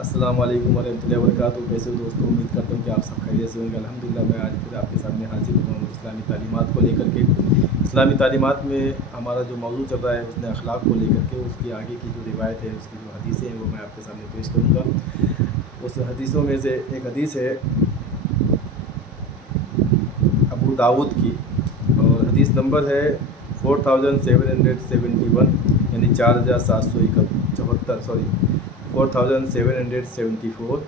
السلام علیکم ورحمۃ اللہ وبرکاتہ۔ کیسے ہو دوستوں؟ امید کرتا ہوں کہ آپ سب خیریت سے ہوں گے۔ الحمدللہ میں آج پھر آپ کے سامنے حاضر ہوا ہوں اسلامی تعلیمات کو لے کر کے۔ اسلامی تعلیمات میں ہمارا جو موضوع چل رہا ہے حسن اخلاق کو لے کر کے، اس کی آگے کی جو روایت ہے، اس کی جو حدیثیں ہیں، وہ میں آپ کے سامنے پیش کروں گا۔ اس حدیثوں میں سے ایک حدیث ہے ابو داؤد کی، اور حدیث نمبر ہے 4771، یعنی 4774،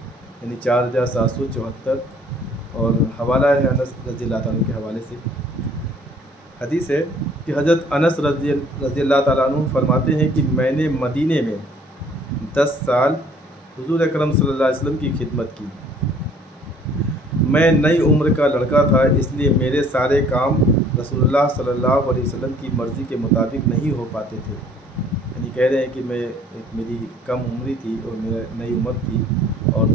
یعنی 4774، اور حوالہ ہے انس رضی اللہ تعالیٰ عنہ کے حوالے سے۔ حدیث ہے کہ حضرت انس رضی اللہ تعالیٰ عنہ فرماتے ہیں کہ میں نے مدینے میں 10 سال حضور اکرم صلی اللہ علیہ وسلم کی خدمت کی۔ میں نئی عمر کا لڑکا تھا، اس لیے میرے سارے کام رسول اللہ صلی اللہ علیہ وسلم کی مرضی کے مطابق نہیں ہو پاتے تھے۔ یعنی کہہ رہے ہیں کہ میری کم عمری تھی اور میرا نئی عمر تھی، اور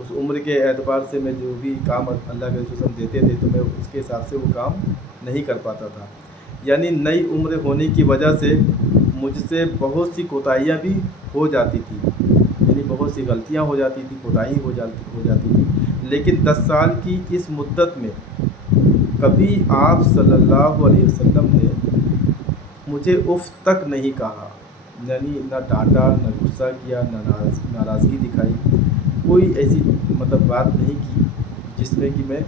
اس عمر کے اعتبار سے میں جو بھی کام اللہ کے رسول صلی اللہ علیہ وسلم دیتے تھے تو میں اس کے حساب سے وہ کام نہیں کر پاتا تھا۔ یعنی نئی عمر ہونے کی وجہ سے مجھ سے بہت سی کوتاہیاں بھی ہو جاتی تھی، یعنی بہت سی غلطیاں ہو جاتی تھی، کوتاہی ہو جاتی تھی۔ لیکن 10 سال کی اس مدت میں کبھی آپ صلی اللہ علیہ وسلم نے مجھے اف تک نہیں کہا، یعنی نہ ڈانٹا، نہ غصہ کیا، نہ ناراضگی دکھائی، کوئی ایسی بات نہیں کی جس میں کہ میں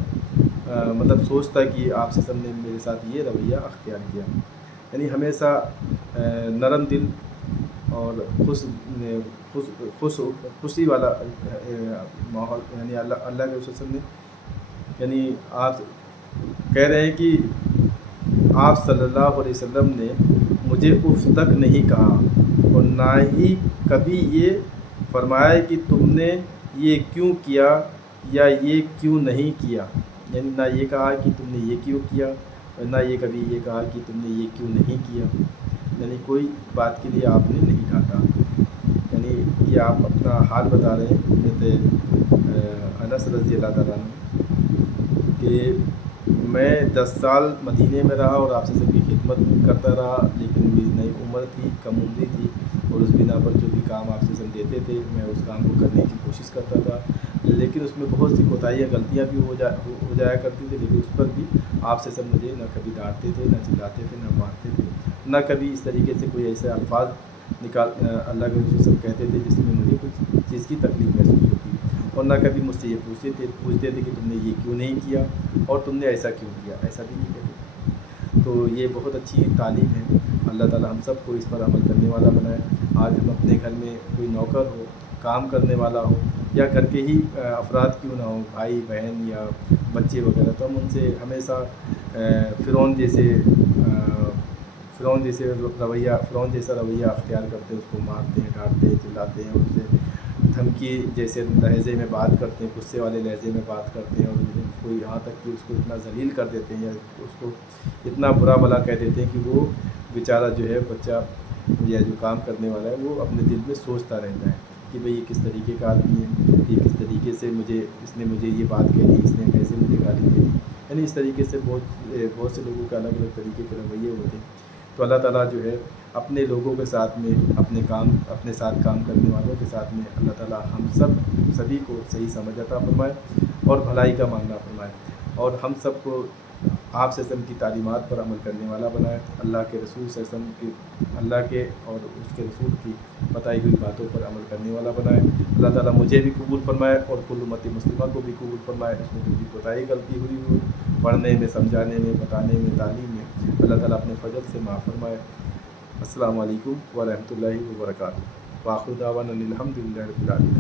سوچتا کہ آپ سے نے میرے ساتھ یہ رویہ اختیار کیا۔ یعنی ہمیشہ نرم دل اور خوشی والا ماحول، یعنی اللہ کے رسول نے، یعنی آپ کہہ رہے ہیں کہ آپ صلی اللہ علیہ وسلم نے مجھے اف تک نہیں کہا، اور نہ ہی کبھی یہ فرمایا کہ تم نے یہ کیوں کیا یا یہ کیوں نہیں کیا، یعنی نہ یہ کہا کہ تم نے یہ کیوں کیا، اور نہ یہ کبھی یہ کہا کہ تم نے یہ کیوں نہیں کیا، یعنی کوئی بات کے لیے آپ نے نہیں ڈانٹا۔ یعنی یہ آپ اپنا حال بتا رہے ہیں حضرت انس رضی اللہ تعالیٰ عنہ کہ میں 10 سال مدینے میں رہا اور آپ سے سب کی خدمت کرتا رہا، لیکن میری نئی عمر تھی، کم عمری تھی، اور اس بنا پر جو بھی کام آپ سے سب دیتے تھے میں اس کام کو کرنے کی کوشش کرتا تھا، لیکن اس میں بہت سی کوتاہیاں، غلطیاں بھی ہو جایا کرتی تھی، لیکن اس پر بھی آپ سے سب مجھے نہ کبھی ڈانٹتے تھے، نہ چلاتے تھے، نہ مارتے تھے، نہ کبھی اس طریقے سے کوئی ایسے الفاظ اللہ کے رسول سب کہتے تھے جس میں مجھے کچھ چیز کی تکلیف محسوس ہوتی، اور نہ کبھی مجھ سے یہ پوچھتے تھے کہ تم نے یہ کیوں نہیں کیا اور تم نے ایسا کیوں کیا، ایسا بھی نہیں کہتے۔ تو یہ بہت اچھی تعلیم ہے۔ اللہ تعالیٰ ہم سب کو اس پر عمل کرنے والا بنائے۔ آج ہم اپنے گھر میں کوئی نوکر ہو، کام کرنے والا ہو، یا گھر کے ہی افراد کیوں نہ ہو، بھائی بہن یا بچے وغیرہ، تو ہم ان سے ہمیشہ فرعون جیسا رویہ اختیار کرتے ہیں، اس کو مارتے ہیں، ڈانٹتے ہیں، چلاتے ہیں، اور اس سے دھمکی جیسے لہجے میں بات کرتے ہیں، غصے والے لہجے میں بات کرتے ہیں، اور اس کو یہاں تک کہ اس کو اتنا ذلیل کر دیتے ہیں، یا اس کو اتنا برا بھلا کہہ دیتے ہیں کہ وہ بیچارہ جو ہے بچہ یا جو کام کرنے والا ہے وہ اپنے دل میں سوچتا رہتا ہے کہ بھئی یہ کس طریقے کا آدمی ہے، یہ کس طریقے سے اس نے مجھے یہ بات کہہ دی، اس نے کیسے مجھے گالی دے دی۔ یعنی اس طریقے سے بہت سے لوگوں کے الگ الگ طریقے کے رویے ہوتے ہیں۔ تو اللہ تعالیٰ جو ہے اپنے لوگوں کے ساتھ میں، اپنے ساتھ کام کرنے والوں کے ساتھ میں، اللہ تعالیٰ ہم سبھی کو صحیح سمجھ عطا فرمائے اور بھلائی کا معاملہ فرمائے، اور ہم سب کو آپ سے کی تعلیمات پر عمل کرنے والا بنائے، اللہ کے رسول صلی اللہ علیہ وسلم کی، اللہ کے اور اس کے رسول کی بتائی ہوئی باتوں پر عمل کرنے والا بنائے۔ اللہ تعالیٰ مجھے بھی قبول فرمائے اور کل امت مسلمہ کو بھی قبول فرمائے۔ اس میں جو بھی کوتاہی غلطی ہوئی ہو پڑھنے میں، سمجھانے میں، بتانے میں، تعلیم میں، اللہ تعالیٰ اپنے فضل سے معاف فرمائے۔ السلام علیکم ورحمۃ اللہ وبرکاتہ۔ وآخر دعوانا الحمد للہ رب العالمین۔